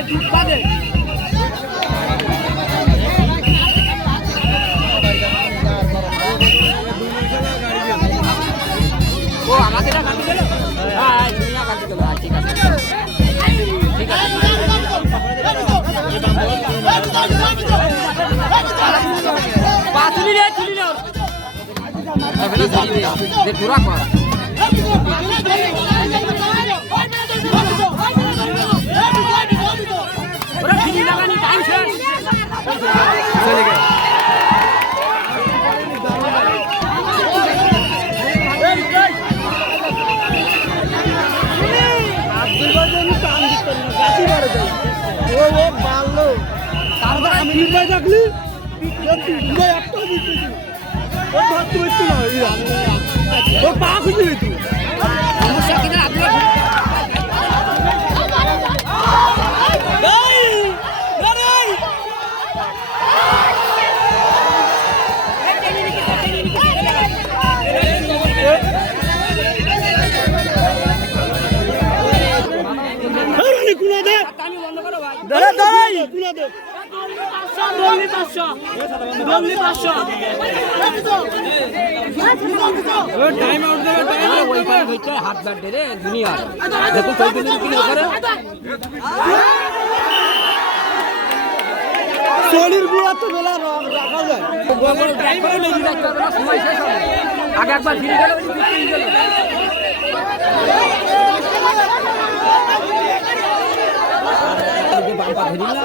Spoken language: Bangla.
ও আমাদের কাটি গেল হ্যাঁ দুনিয়া কাটি গেল ঠিক আছে ঠিক আছে পাতুলি রে তুলি রে এবেলা তুলি দে পুরা কর ওরা ফিনি লাগানি টাইম শেষ চলে গেল হাত বাড়তে রে দুনিয়া দেখো চলতে কি করে শরীর গুলো তো বেলা রাখা যায় সময় শেষ হবে আগে একবার ফিরে গেল বাম্পা ধরি না